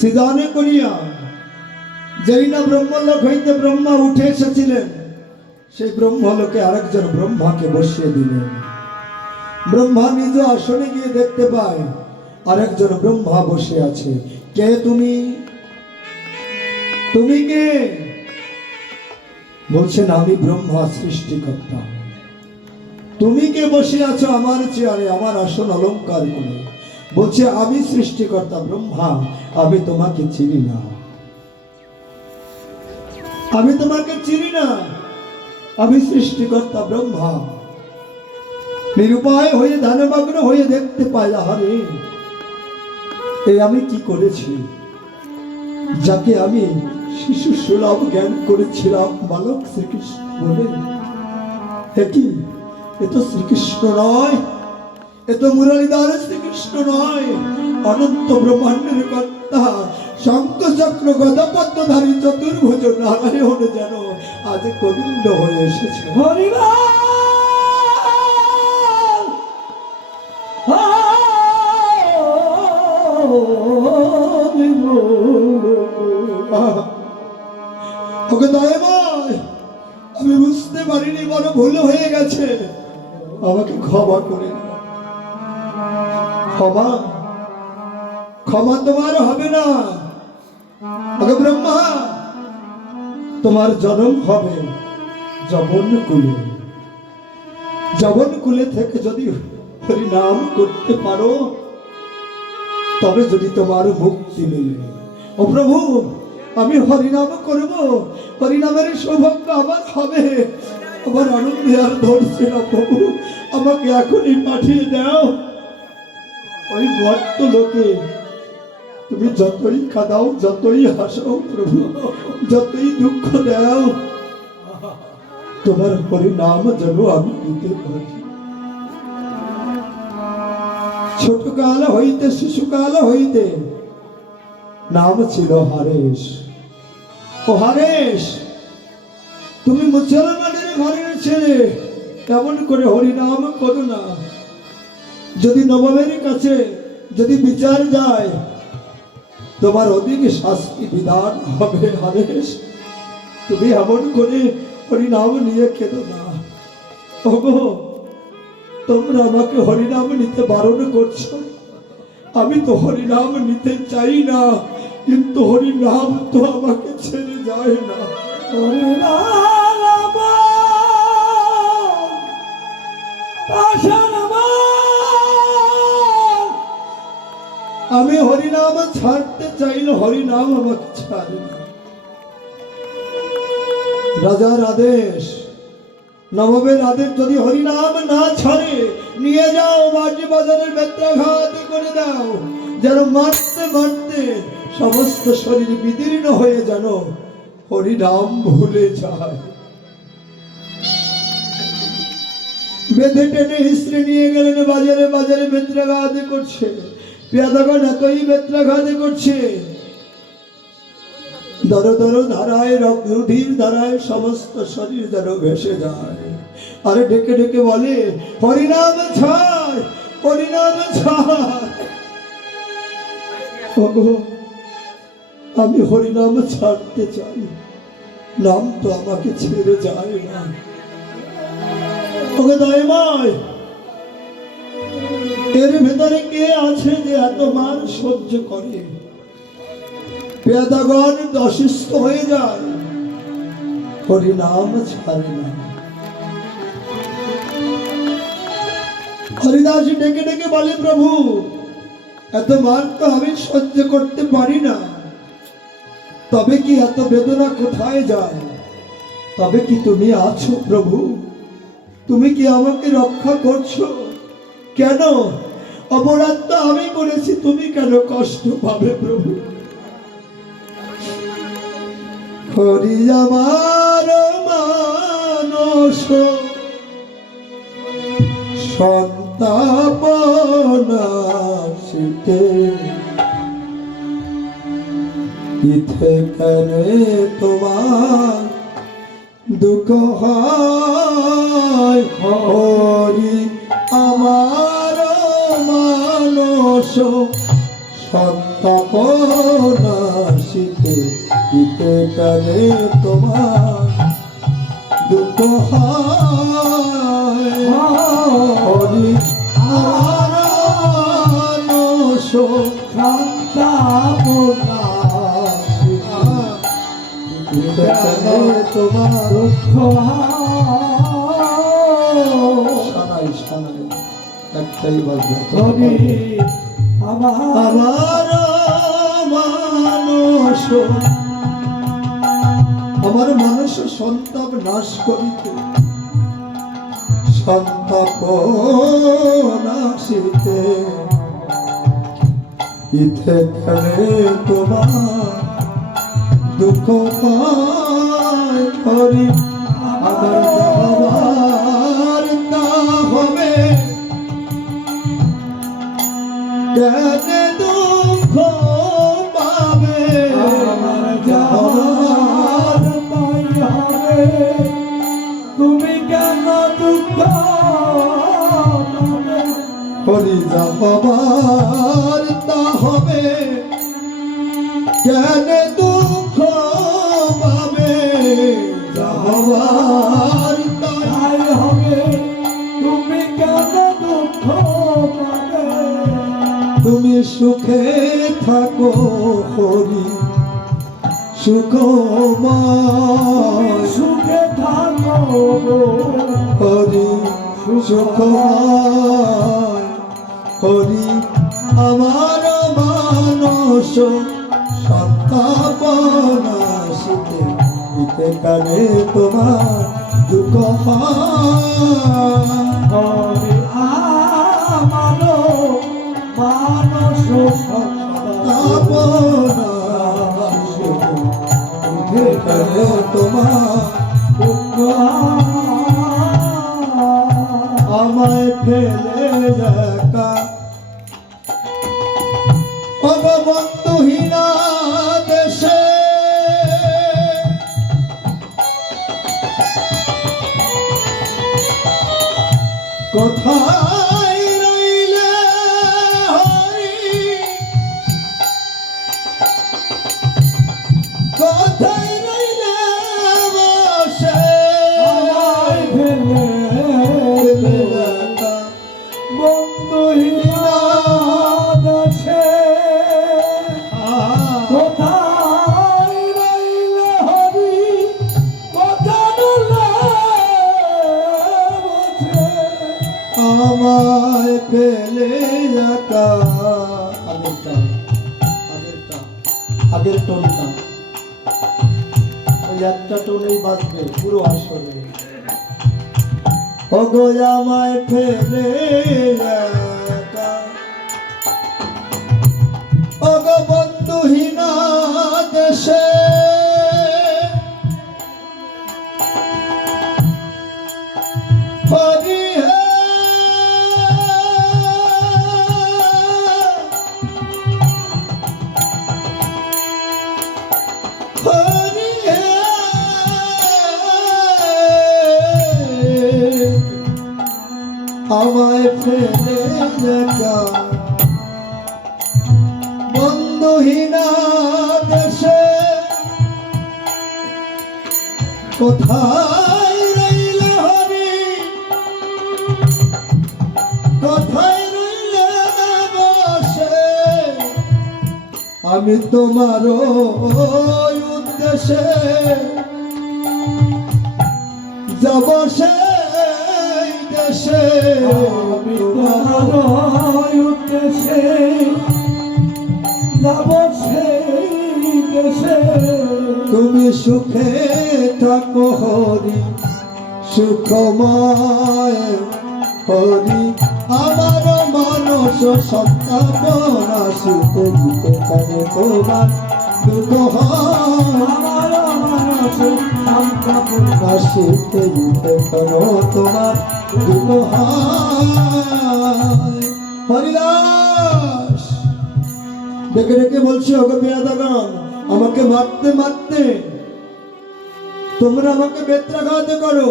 সিদানে করিয়া যেই না ব্রহ্মলোক হইতে ব্রহ্মা উঠে এসেছিলেন, সেই ব্রহ্মলোকে আরেকজন ব্রহ্মাকে বসিয়ে দিলেন। ব্রহ্মা নিজ আসনে গিয়ে দেখতে পায় আরেকজন ব্রহ্মা বসে আছে। কে তুমি? তুমি কে? বলছেন আমি ব্রহ্মা, সৃষ্টিকর্তা। তুমি কে বসে আছো আমার চেয়ারে, আমার আসন অলংকার করে? বলছে আমি সৃষ্টিকর্তা ব্রহ্মা, আমি তোমাকে চিনি না, আমি তোমাকে চিনি না, আমি সৃষ্টিকর্তা ব্রহ্মা। নিরুপায় হয়ে ধ্যানমগ্ন হয়ে দেখতে পাই, আহারে এই আমি কি করেছি? যাকে আমি শিশু সুলভ জ্ঞান করেছিলাম বালক শ্রীকৃষ্ণ বলে, কি এ তো শ্রীকৃষ্ণ নয়, এ তো মুরারিদার শ্রীকৃষ্ণ নয়, অনন্ত ব্রহ্মাণ্ডের কর্তা শঙ্খ চক্র গদা পদ্মধারী চতুর্ভুজ নারায়ণ যেন আজ গোবিন্দ হয়ে এসেছে। ওকে দয়াময়, আমি বুঝতে পারিনি, বড় ভুল হয়ে গেছে, আমাকে ক্ষমা করে দাও। ক্ষমা ক্ষমা তোমার হবে না। ওকে ব্রহ্মা, তোমার জন্ম হবে যবন কুলে। যবন কুলে থেকে যদি হরি নাম করতে পারো, তবে যদি তোমার মুক্তি মিলে। ও প্রভু, আমি হরিনাম করব, হরিনামের সৌভাগ্য আমার হবে। আমার আনন্দে আর ধরছে না প্রভু, আমাকে এখনই পাঠিয়ে দাও ওই ভক্ত লোকে। তুমি যতই কাঁদাও, যতই হাসাও প্রভু, যতই দুঃখ দাও, তোমার হরিনাম যেন আমি দিতে পারি। ছোট কাল হইতে, শিশুকাল হইতে নাম ছিল হারেশ। ও হারেশ, তুমি মুসলমানের ঘরের ছেলে, কেমন করে হরিনাম করো না? যদি নবাবের কাছে যদি বিচার যায়, তোমার অধিক শাস্তি বিধান হবে। হারেশ, তুমি এমন করে হরিনাম নিয়ে খেলো না। ওগো, তোমরা আমাকে হরিনাম নিতে বারণ করছো, আমি তো হরিনাম নিতে চাই না, কিন্তু হরিনাম তো আমাকে ছেড়ে যায় না। আমি হরিনাম ছাড়তে চাইলে হরিনাম আমাকে ছাড়ে না। রাজার আদেশ, নবাবের আদেশ, যদি হরিনাম না ছাড়ে নিয়ে যাও বাজি বাজারের বেত্রাঘাত করে দাও, যেন মারতে মারতে সমস্ত শরীর বিদীর্ণ হয়ে যেন হরিনাম ভুলে যায়। বেঁধে টেনে হিস্ট্রি নিয়ে গেলেন বাজারে, বাজারে বেত্রাঘাত করছে, পেয়াদাগণ এতই বেত্রাঘাত করছে, দর দর ধারায় রুধির ধারায় সমস্ত শরীর যেন ভেসে যায়। আরে ডেকে ডেকে বলে, হরিনাম ছাড়, হরিনাম ছাড়। আমি হরিনাম ছাড়তে চাই, নাম তো আমাকে ছেড়ে যায় না। ওকে দয়াময়, এর ভেতরে কে আছে যে এত মান সহ্য করে? পেয়াদাগণ অসুস্থ হয়ে যায়, হরিনাম ছাড়ে না। হরিদাস ডেকে ডেকে বলে, প্রভু এত মান তো আমি সহ্য করতে পারি না, তবে কি এত বেদনা কোথায় যায়? তবে কি তুমি আছো প্রভু? তুমি কি আমাকে রক্ষা করছো? কেন? অপরাধ তো আমি করেছি, তুমি কেন কষ্ট পাবে প্রভু? হরি আমার মানস সন্তাপনাশিতে, ইথে কেনে তোমার দুঃখ হয়? হরি আমার মানস সন্তাপ নাশিতে দিতে কানে তোমার দুঃখ হয় হরি নারায়ণ সন্তাপ নাশিতে কানে তোমার দুঃখ হয় সানাই একটাই বাজবে আমার মানুষ আমার মানুষ সন্তাপ নাশ করিতে সন্তাপ নাশিতে ইথে কানে তোমার দুঃখ পায় হরি আমার না হবে কেনে দুঃখ পাবে আমার যাওয়ার তাই হবে তুমি কেন দুঃখ পাবে হরি যাবার তা হবে কেনে দুঃখ পাবে যাবার তাই হবে তুমি কেন দুঃখ পাবে তুমি সুখে থাকো হরি সুখময় সুখে থাকো হরি সুখময় হরি আমার মানস সন্তাপ নাশিতে দিতে কানে তোমার দুঃখ হরি আমার মানস সন্তাপ নাশিতে কানে তোমার দুঃখ আমায় ফেলে একা বন্ধুহীনা দেশে কোথায় রইলে হরি কোথায় রইলে বসে আমায় ফেলে একা বন্ধুহীনা দেশে কোথায় রইলে হরি কোথায় রইলে আমায় ফেলে একা আগের টোনটা ওই একটা টোনেই বাজবে পুরো আসলে ওগো আমায় ফেলে একা ওগো বন্ধুহীনা দেশে হরি হে হরি হে আমায় ফেলে একা বন্ধুহীনা দেশে কোথায় রইলে হরি কোথায় রইলে বসে আমি তোমার উদ্দেশ্যে যাব সেই দেশে আমি তোমার উদ্দেশ্যে যাব সেই দেশে তুমি সুখে থাকো হরি সুখময় হরি আমার মানস সন্তাপ নাশিতে দিতে কানে তোমার দুঃখ আমার মানস সন্তাপ নাশিতে দিতে কানে তোমার দুঃখ হরিদাস ডেকে ডেকে বলছি ওকে পেয়াদাগণ আমাকে মারতে মারতে তোমরা আমাকে বেত্রাঘাত করো